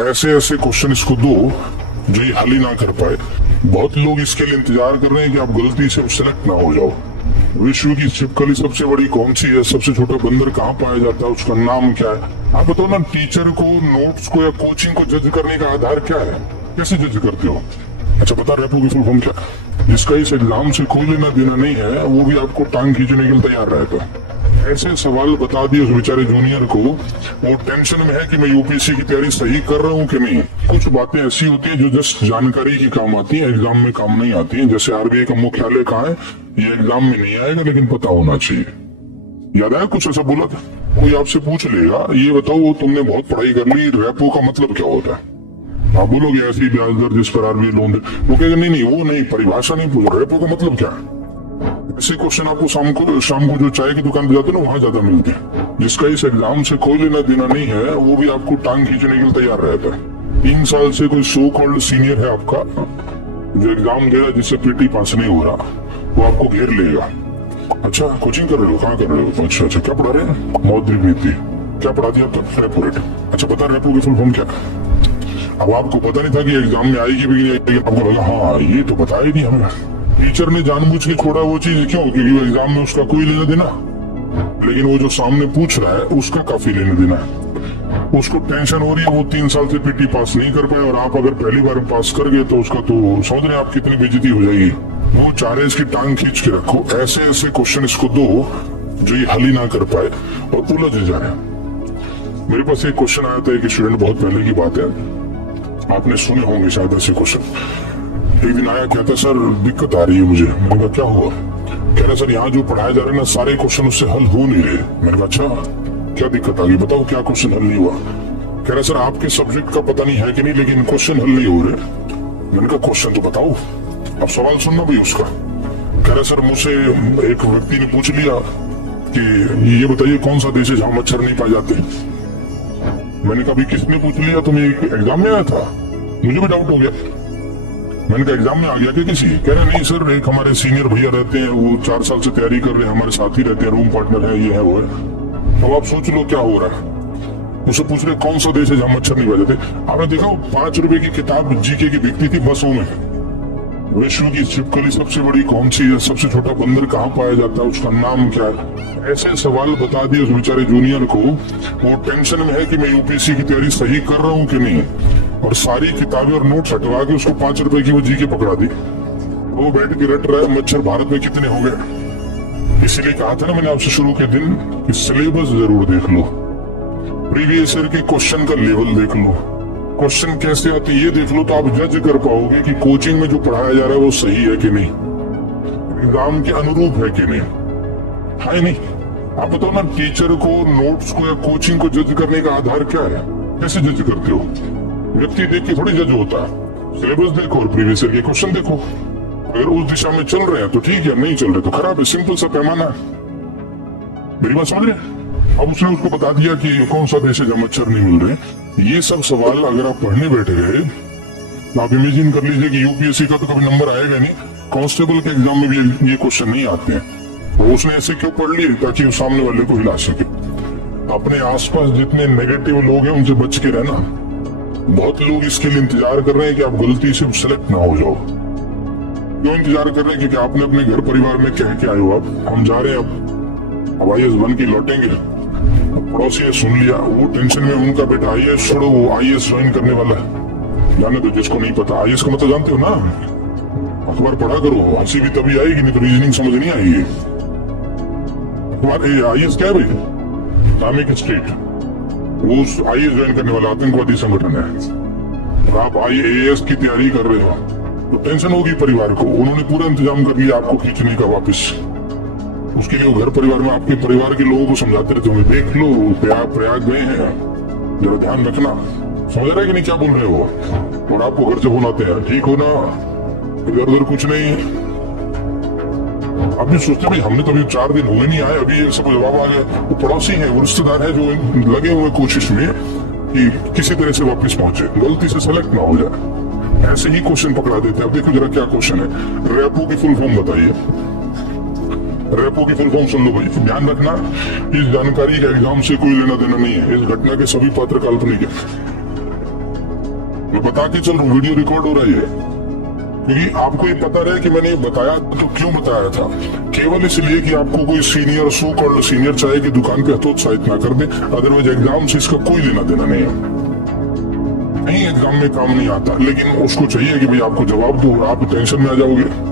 ऐसे ऐसे क्वेश्चन इसको दो जो ये हल ही ना कर पाए। बहुत लोग इसके लिए इंतजार कर रहे हैं कि आप गलती से सिलेक्ट ना हो जाओ। विश्व की छिपकली सबसे बड़ी कौन सी है, सबसे छोटा बंदर कहाँ पाया जाता है, उसका नाम क्या है? आप बताओ ना, टीचर को नोट्स को या कोचिंग को जज करने का आधार क्या है? कैसे जज करते हो? अच्छा पता रेपो की फुल फॉर्म क्या? जिसका इस एग्जाम से कोई लेना देना नहीं है वो भी आपको टांग खींचने के लिए तैयार रहता है। ऐसे सवाल बता दिए उस बेचारे जूनियर को, वो टेंशन में है कि मैं यूपीएससी की तैयारी सही कर रहा हूँ कि नहीं। कुछ बातें ऐसी होती है जो जस्ट जानकारी की काम आती है, एग्जाम में काम नहीं आती है। जैसे आरबीआई का मुख्यालय कहाँ है, ये एग्जाम में नहीं आएगा लेकिन पता होना चाहिए। याद आया कुछ ऐसा बोला था? कोई आपसे पूछ लेगा ये बताओ तुमने बहुत पढ़ाई कर ली, रेपो का मतलब क्या होता है? आप बोलोगे ऐसी ब्याज दर जिस पर आरबीआई लोन दे। वो कहेगा नहीं नहीं वो नहीं, परिभाषा नहीं पूछ, रेपो का मतलब क्या है? ऐसे क्वेश्चन आपको शाम को जो चाय की दुकान पे जाते हैं ना वहां ज्यादा मिलते हैं। जिसका इस एग्जाम से कोई लेना देना नहीं है वो भी आपको टांग खींचने के लिए तैयार रहता है। 3 साल से कोई सो कॉल्ड सीनियर है आपका जो एग्जाम दे रहा, जिससे पीटी पास नहीं हो रहा, वो आपको घेर लेगा। अच्छा कोचिंग कर रहे हो, कहाँ कर रहे हो? अच्छा अच्छा क्या पढ़ा रहे हैं? मौद्रिक नीति। क्या पढ़ा दिया आपको? Repo rate. अच्छा पता रेपो की फुल फॉर्म क्या? अब आपको पता नहीं था कि एग्जाम में आएगी भी नहीं आएगी, आपको लगा हाँ ये तो बता ही नहीं हमें। टीचर ने जानबूझ के छोड़ा वो चीज क्यों? क्योंकि वो एग्जाम में उसका कोई लेना देना, लेकिन वो जो सामने पूछ रहा है उसका काफी लेना देना है। उसको टेंशन हो रही है, वो 3 साल से पीटी पास नहीं कर पाए और आप अगर पहली बार पास कर गए तो उसका तो समझ रहे हैं आप कितनी बेइज्जती हो जाएगी। वो चाह रहे इसकी टांग खींच के रखो। ऐसे ऐसे क्वेश्चन इसको दो जो ये हल ही ना कर पाए और उलझ जाए। मेरे पास एक क्वेश्चन आया था, एक स्टूडेंट, बहुत पहले की बात है, आपने सुने होंगे शायद ऐसे क्वेश्चन। एक दिन आया, कहता सर दिक्कत आ रही है मुझे। मैंने कहा क्या हुआ? कह रहा सर यहाँ जो पढ़ाया जा रहा है ना सारे क्वेश्चन उससे हल हो नहीं रहे। मैंने कहा अच्छा क्या दिक्कत आ गई, बताओ क्या क्वेश्चन हल नहीं हुआ? कह रहा सर आपके सब्जेक्ट का पता नहीं है कि नहीं लेकिन क्वेश्चन हल नहीं हो रहे। मैंने कहा क्वेश्चन तो बताओ, अब सवाल सुनना भी उसका। कह रहा सर मुझसे एक व्यक्ति ने पूछ लिया कि ये बताइए कौन सा देश है जहाँ मच्छर नहीं पाए जाते। मैंने कहा किसने पूछ लिया, तुम्हें एग्जाम में आया था? मुझे भी डाउट हो गया। मैंने कहा एग्जाम में आ गया क्या किसी? कह रहे नहीं सर, एक हमारे सीनियर भैया रहते हैं, वो 4 साल से तैयारी कर रहे हैं, हमारे साथ ही रहते हैं, रूम पार्टनर है, ये है वो है। अब आप सोच लो क्या हो रहा है। मुझसे पूछ रहे कौन सा देश है जहाँ मच्छर नहीं पाए जाते। आपने देखा 5 रुपए की किताब जीके की बिकती थी बसों में। विश्व की छिपकली सबसे बड़ी कौन सी है, सबसे छोटा बंदर कहाँ पाया जाता है, उसका नाम क्या है? ऐसे सवाल बता दिए उस बेचारे जूनियर को, वो टेंशन में है कि मैं यूपीएससी की तैयारी सही कर रहा हूँ कि नहीं, और सारी किताबें और नोट्स हटवा के उसको 5 रुपए की वो जीके पकड़ा दी। वो बैठ के रट रहा है मच्छर भारत में कितने हो गए। इसीलिए कहा था ना मैंने आपसे शुरू के दिन कि सिलेबस जरूर देख लो, प्रीवियस ईयर के क्वेश्चन का लेवल देख लो, क्वेश्चन कैसे आते ये देख लो, तो आप जज कर पाओगे कि कोचिंग में जो पढ़ाया जा रहा है वो सही है कि नहीं, एग्जाम के अनुरूप है कि नहीं। है नहीं? आप बताओ ना, टीचर को नोट्स को या कोचिंग को जज करने का आधार क्या है? कैसे जज करते हो? व्यक्ति देख के थोड़ी जज होता है। सिलेबस देखो और प्रीवियस ईयर के क्वेश्चन देखो। अगर उस दिशा में चल रहे हैं तो ठीक है, नहीं चल रहे तो खराब है। सिंपल सा पैमाना है। मेरी बात समझ रहे? अब उसने उसको बता दिया कि कौन सा देश है जहाँ मच्छर नहीं मिल रहे। ये सब सवाल अगर आप पढ़ने बैठ गए तो आप इमेजिन कर लीजिए कि यूपीएससी का तो कभी नंबर आएगा नहीं, कांस्टेबल के एग्जाम में भी ये क्वेश्चन नहीं आते हैं। तो उसने ऐसे क्यों पढ़ लिए? ताकि वो सामने वाले को हिला सके। अपने आसपास जितने नेगेटिव लोग हैं उनसे बच के रहना। बहुत लोग इसके लिए इंतजार कर रहे हैं कि आप गलती से सिलेक्ट ना हो जाओ। क्यों इंतजार कर रहे हैं? क्योंकि आपने अपने घर परिवार में कह के आए हो आप हम जा रहे हैं अब आईएएस बन के लौटेंगे। पड़ोसी ने सुन लिया, वो टेंशन में, उनका बेटा आईएएस छोड़ो, वो आईएएस ज्वाइन करने वाला है। जाने दो, जिसको नहीं पता आईएएस का मतलब जानते हो ना, अखबार पढ़ा करो, हंसी भी तभी आएगी, नहीं तो रीजनिंग समझ नहीं आएगी। आईएएस क्या है भाई? इस्लामिक स्टेट, वो आईएएस ज्वाइन करने वाला आतंकवादी संगठन है। और आप आईएएस की तैयारी कर रहे हो तो टेंशन होगी परिवार को। उन्होंने पूरा इंतजाम कर लिया आपको खींचने का वापस। उसके लिए वो घर परिवार में आपके परिवार के लोगों को समझाते रहते होंगे, देख लो प्रयाग गए हैं, जरा ध्यान रखना। समझ रहे कि नहीं क्या बोल रहे हो? और आपको घर से फोन आते हैं, ठीक हो ना, इधर उधर कुछ नहीं। आप भी सोचते भाई हमने तो अभी 4 दिन हुए नहीं आए, अभी ये सब जवाब आ गया। वो पड़ोसी है, वो रिश्तेदार है जो लगे हुए कोशिश में कि किसी तरह से वापस पहुंचे, गलती से सेलेक्ट ना हो जाए। ऐसे ही क्वेश्चन पकड़ा देते हैं। अब देखो जरा क्या क्वेश्चन है, रेपो की फुल फॉर्म बताइए। रेपो की फुल फॉर्म सुन लो भाई, ध्यान रखना, इस जानकारी का एग्जाम से कोई लेना देना नहीं है। इस घटना के सभी पात्र काल्पनिक है। मैं बता के चल रहा हूँ, वीडियो रिकॉर्ड हो रही है, क्योंकि आपको ये पता रहे कि मैंने ये बताया तो क्यों बताया था। केवल इसलिए कि आपको कोई सीनियर, सो कॉल्ड सीनियर चाहे कि दुकान पे हतोत्साहित ना कर दे, अदरवाइज एग्जाम से इसका कोई लेना देना नहीं है। नहीं, एग्जाम में काम नहीं आता, लेकिन उसको चाहिए कि भाई आपको जवाब दो, आप टेंशन में आ जाओगे।